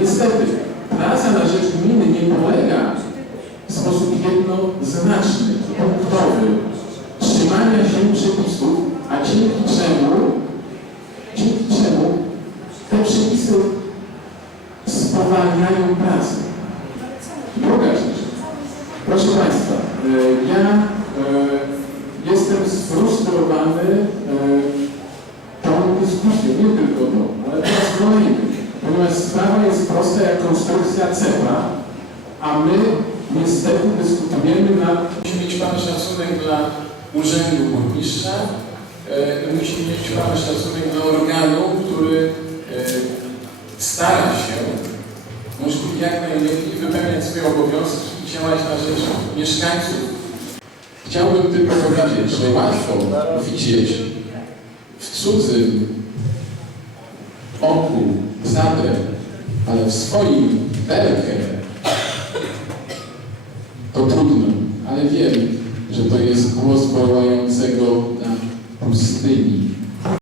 Niestety, praca na rzecz gminy nie polega w sposób jednoznaczny, punktowy, trzymania się przepisów, a dzięki czemu, dzięki czemu te przepisy spowalniają pracę. Druga rzecz. Proszę Państwa, e, ja e, jestem sfrustrowany e, tą dyskusją, nie tylko tą, ale po raz ponieważ sprawa jest prosta jak konstrukcja cepa, a my niestety dyskutujemy nad... Musi mieć Pan szacunek dla Urzędu Burmistrza, e, musi mieć Pan szacunek dla organu, który e, stara się możliwie jak najlepiej wypełniać swoje obowiązki i działać na rzecz mieszkańców. Chciałbym tylko powiedzieć, że łatwo widzieć w cudzym oku zabrę, ale w swoim belkę to trudno, ale wiem, że to jest głos wołającego na pustyni.